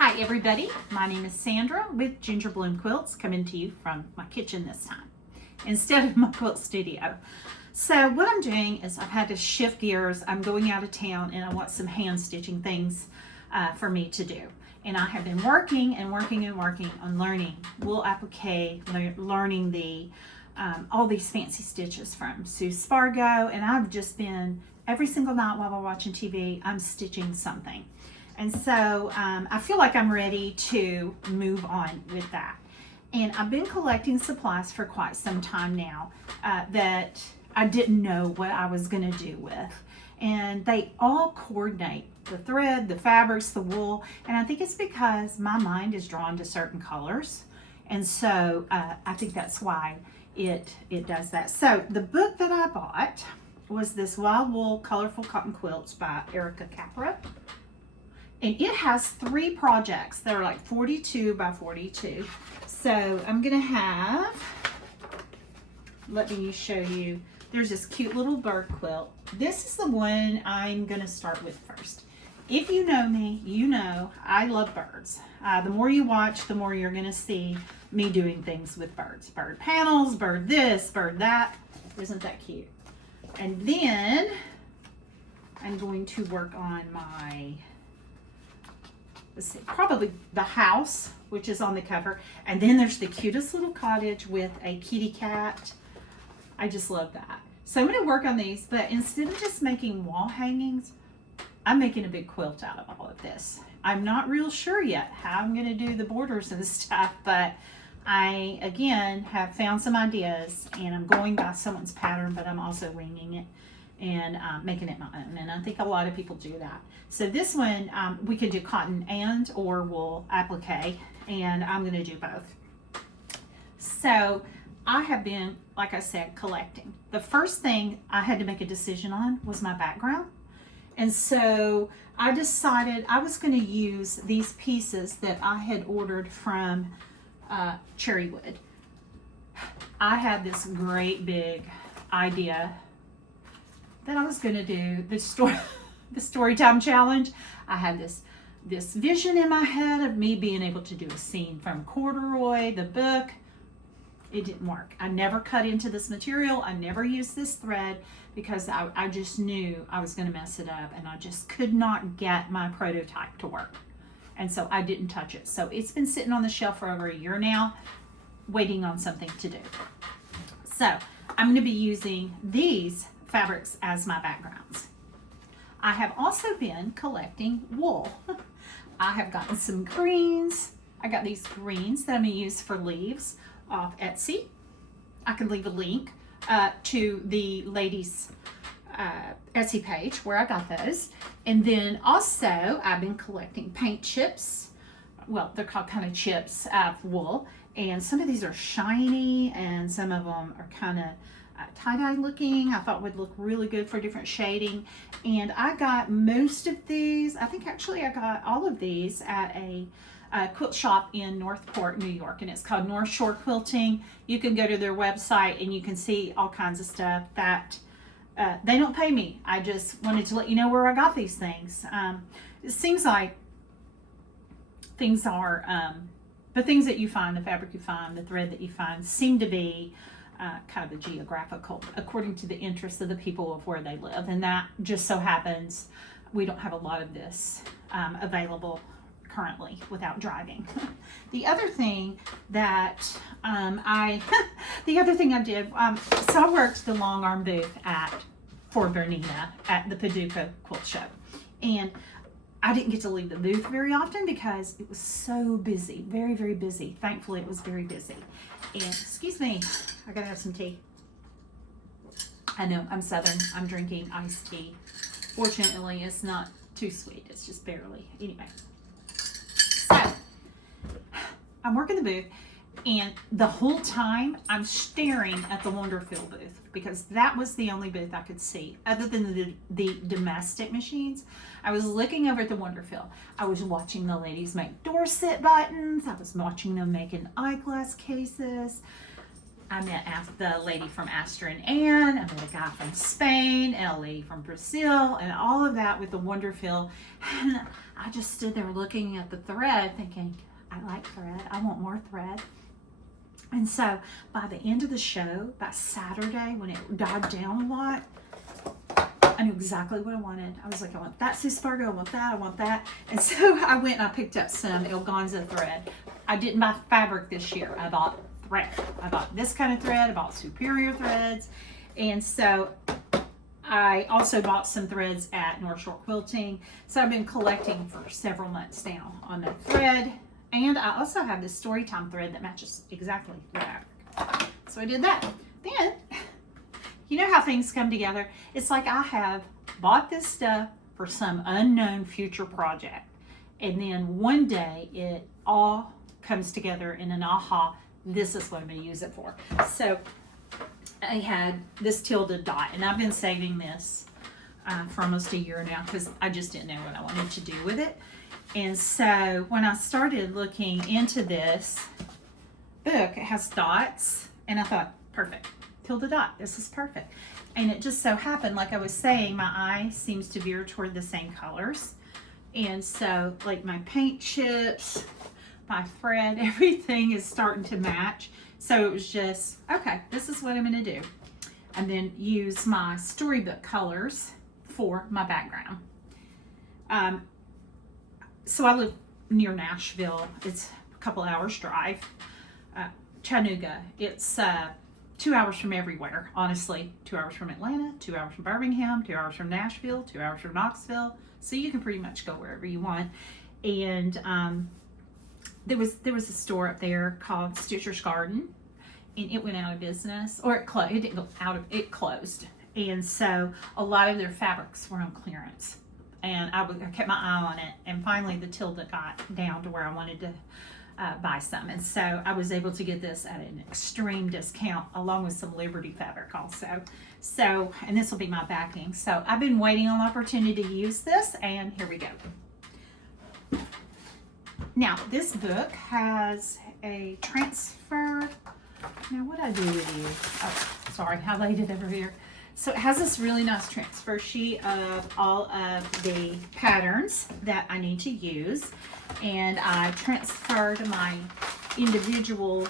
Hi everybody, my name is Sandra with Ginger Bloom Quilts, coming to you from my kitchen this time instead of my quilt studio. So what I'm doing is I've had to shift gears. I'm going out of town and I want some hand stitching things for me to do. And I have been working on learning wool applique, learning the all these fancy stitches from Sue Spargo, and I've just been, every single night while we're watching TV, I'm stitching something. And so I feel like I'm ready to move on with that. And I've been collecting supplies for quite some time now that I didn't know what I was going to do with. And they all coordinate, the thread, the fabrics, the wool. And I think it's because my mind is drawn to certain colors. And so I think that's why it does that. So the book that I bought was this Wild Wool Colorful Cotton Quilts by Kaprow. And it has 3 projects that are like 42 by 42. So I'm gonna have, let me show you, there's this cute little bird quilt. This is the one I'm gonna start with first. If you know me, you know I love birds. The more you watch, the more you're gonna see me doing things with birds. Bird panels, bird this, bird that. Isn't that cute? And then I'm going to work on my, let's see, probably the house, which is on the cover. And then there's the cutest little cottage with a kitty cat. I just love that. So I'm going to work on these, but instead of just making wall hangings, I'm making a big quilt out of all of this. I'm not real sure yet how I'm going to do the borders and stuff, but I, again, have found some ideas, and I'm going by someone's pattern, but I'm also winging it and making it my own. And I think a lot of people do that. So this one, we could do cotton and or wool applique, and I'm going to do both. So I have been, like I said, collecting. The first thing I had to make a decision on was my background. And so I decided I was going to use these pieces that I had ordered from Cherrywood. I had this great big idea that I was going to do the story time challenge. I had this vision in my head of me being able to do a scene from Corduroy, the book. It didn't work. I never cut into this material. I never used this thread because I just knew I was going to mess it up, and I just could not get my prototype to work. And so I didn't touch it. So it's been sitting on the shelf for over a year now, waiting on something to do. So I'm going to be using these fabrics as my backgrounds. I have also been collecting wool. I have gotten some greens. I got these greens that I'm going to use for leaves off Etsy. I can leave a link to the ladies' Etsy page where I got those. And then also I've been collecting paint chips. Well, they're called kind of chips out of wool. And some of these are shiny and some of them are kind of tie-dye looking. I thought would look really good for different shading. And I got most of these, I think actually I got all of these at a quilt shop in Northport, New York, and it's called North Shore Quilting. You can go to their website and you can see all kinds of stuff that they don't pay me. I just wanted to let you know where I got these things. It seems like things are, the things that you find, the fabric you find, the thread that you find seem to be kind of a geographical, according to the interests of the people of where they live. And that just so happens we don't have a lot of this available currently without driving. The other thing that the other thing I did, so I worked the Longarm booth at Fort Bernina at the Paducah Quilt Show, and I didn't get to leave the booth very often because it was so busy, very, very busy. Thankfully, it was very busy. And excuse me, I gotta have some tea. I know, I'm Southern. I'm drinking iced tea. Fortunately, it's not too sweet. It's just barely. Anyway. So, I'm working the booth, and the whole time I'm staring at the Wonderfil booth because that was the only booth I could see other than the domestic machines. I was looking over at the Wonderfil. I was watching the ladies make Dorset buttons. I was watching them making eyeglass cases. I met the lady from Astor and Ann, I met a guy from Spain, and a lady from Brazil, and all of that with the Wonderfil. And I just stood there looking at the thread thinking, I like thread, I want more thread. And so by the end of the show, by Saturday, when it died down a lot, I knew exactly what I wanted. I was like, I want that Spargo, I want that, I want that. And so I went and I picked up some Elganza thread. I didn't buy fabric this year. I bought thread. I bought this kind of thread. I bought superior threads. And so I also bought some threads at North Shore Quilting. So I've been collecting for several months now on that thread. And I also have this Storytime thread that matches exactly the fabric. So I did that. Then, you know how things come together? It's like I have bought this stuff for some unknown future project. And then one day it all comes together in an aha, this is what I'm going to use it for. So I had this tilde dot, and I've been saving this for almost a year now because I just didn't know what I wanted to do with it. And so when I started looking into this book, it has dots, and I thought, perfect, tilde dot, this is perfect. And it just so happened, like I was saying, my eye seems to veer toward the same colors. And so like my paint chips, my thread, everything is starting to match. So it was just, okay, this is what I'm gonna do. And then use my storybook colors for my background. So I live near Nashville. It's a couple hours drive. Chattanooga, it's 2 hours from everywhere, honestly. 2 hours from Atlanta, 2 hours from Birmingham, 2 hours from Nashville, 2 hours from Knoxville. So you can pretty much go wherever you want. And there was a store up there called Stitcher's Garden, and it went out of business, or it closed. It didn't go out of, it closed. And so a lot of their fabrics were on clearance, and I kept my eye on it. And finally, the tilde got down to where I wanted to buy some, and so I was able to get this at an extreme discount, along with some Liberty fabric also. So, and this will be my backing. So I've been waiting on the opportunity to use this, and here we go. Now, this book has a transfer. Now, what I do with you? Oh, sorry, I laid it over here. So it has this really nice transfer sheet of all of the patterns that I need to use. And I transferred my individual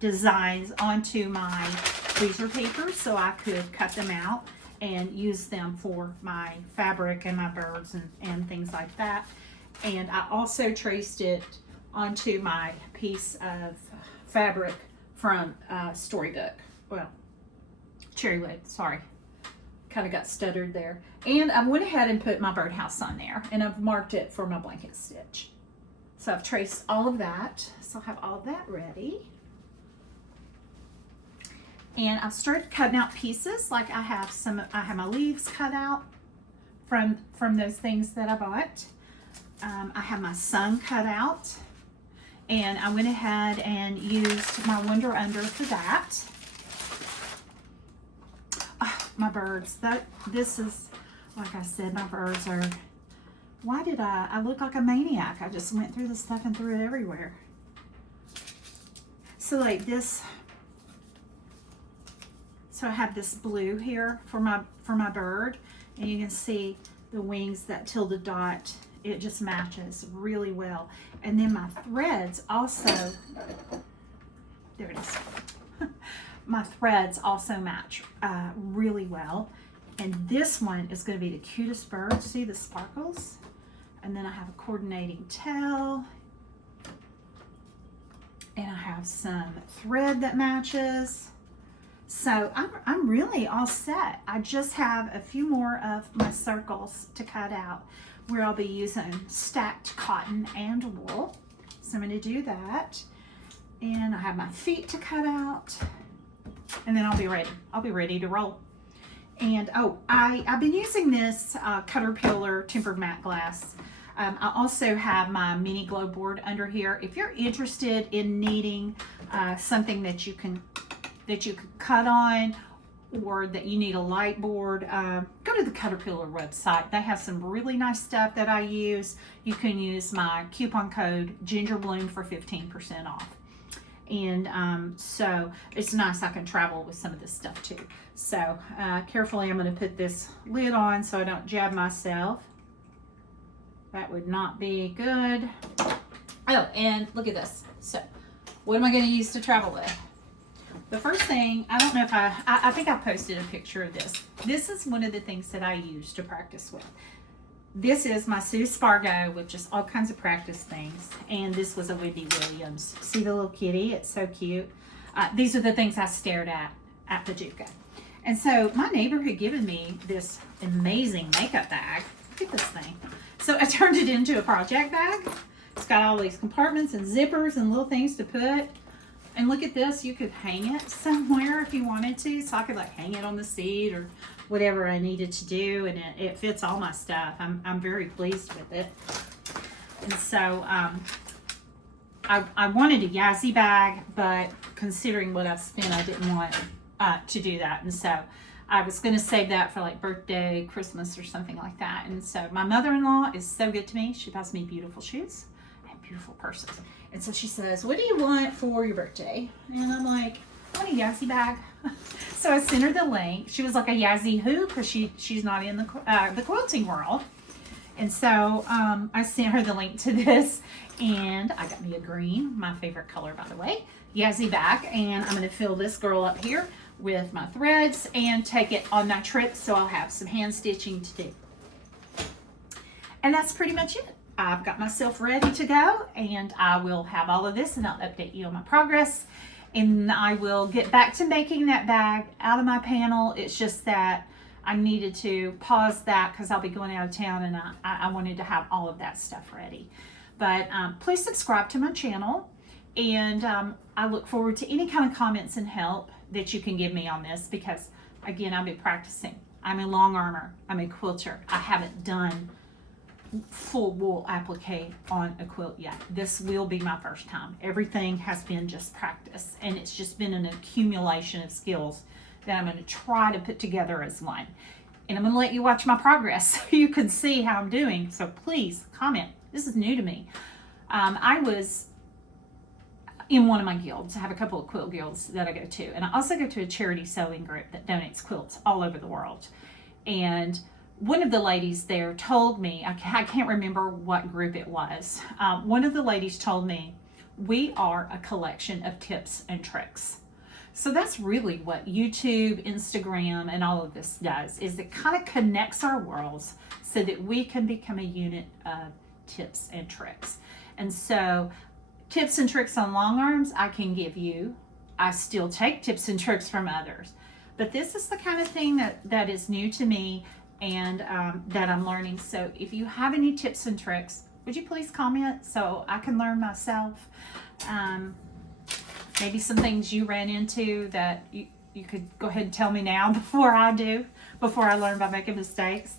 designs onto my tweezer paper so I could cut them out and use them for my fabric and my birds and things like that. And I also traced it onto my piece of fabric from Storybook. Well, Cherrywood, sorry. Kind of got stuttered there. And I went ahead and put my birdhouse on there, and I've marked it for my blanket stitch. So I've traced all of that. So I have all of that ready. And I've started cutting out pieces. Like I have my leaves cut out from those things that I bought. I have my sun cut out, and I went ahead and used my Wonder Under for that. Oh, my birds, this is, like I said, my birds are, why did I look like a maniac? I just went through this stuff and threw it everywhere. So like this, so I have this blue here for my bird, and you can see the wings, that tilde dot, it just matches really well. And then my threads also, there it is. My threads also match really well. And this one is going to be the cutest bird. See the sparkles? And then I have a coordinating tail. And I have some thread that matches. So I'm really all set. I just have a few more of my circles to cut out, where I'll be using stacked cotton and wool. So I'm going to do that. And I have my feet to cut out. And then I'll be ready. I'll be ready to roll. And oh, I've been using this Caterpillar tempered matte glass. I also have my mini glow board under here. If you're interested in needing something that you can cut on, or that you need a light board, go to the Caterpillar website. They have some really nice stuff that I use. You can use my coupon code GingerBloom for 15% off. And so it's nice I can travel with some of this stuff too. So carefully I'm going to put this lid on so I don't jab myself. That would not be good. Oh, and look at this. So what am I going to use to travel with? The first thing, I don't know if I think I posted a picture of this. This is one of the things that I use to practice with. This is my Sue Spargo with just all kinds of practice things. And this was a Wendy Williams. See the little kitty? It's so cute. These are the things I stared at Paducah. And so my neighbor had given me this amazing makeup bag. Look at this thing. So I turned it into a project bag. It's got all these compartments and zippers and little things to put. And look at this. You could hang it somewhere if you wanted to. So I could like hang it on the seat or whatever I needed to do, and it fits all my stuff. I'm very pleased with it. And so I wanted a Yazzie bag, but considering what I've spent, I didn't want to do that. And so I was going to save that for like birthday, Christmas, or something like that. And so my mother-in-law is so good to me. She buys me beautiful shoes and beautiful purses. And so she says, "What do you want for your birthday?" And I'm like, "I want a Yazzie bag." So I sent her the link. She was like, "A Yazzie who?" Because she's not in the quilting world. And so I sent her the link to this, and I got me a green, my favorite color, by the way, Yazzie bag. And I'm going to fill this girl up here with my threads and take it on my trip, so I'll have some hand stitching to do. And that's pretty much it. I've got myself ready to go, and I will have all of this, and I'll update you on my progress. And I will get back to making that bag out of my panel. It's just that I needed to pause that because I'll be going out of town, and I wanted to have all of that stuff ready. But please subscribe to my channel, and I look forward to any kind of comments and help that you can give me on this, because again, I've been practicing. I'm a long armor. I'm a quilter. I haven't done full wool applique on a quilt yet. This will be my first time. Everything has been just practice, and it's just been an accumulation of skills that I'm going to try to put together as one. And I'm going to let you watch my progress so you can see how I'm doing. So please comment. This is new to me. I was in one of my guilds. I have a couple of quilt guilds that I go to, and I also go to a charity sewing group that donates quilts all over the world. And one of the ladies there told me, I can't remember what group it was. One of the ladies told me, we are a collection of tips and tricks. So that's really what YouTube, Instagram, and all of this does, is it kind of connects our worlds so that we can become a unit of tips and tricks. And so tips and tricks on long arms, I can give you. I still take tips and tricks from others. But this is the kind of thing that is new to me, and that I'm learning. So if you have any tips and tricks, would you please comment so I can learn myself? Maybe some things you ran into that you could go ahead and tell me now before I learn by making mistakes,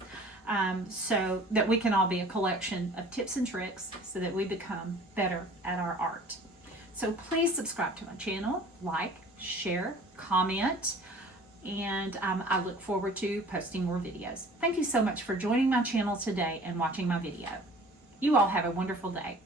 so that we can all be a collection of tips and tricks so that we become better at our art. So please subscribe to my channel, like, share, comment, and I look forward to posting more videos. Thank you so much for joining my channel today and watching my video. You all have a wonderful day.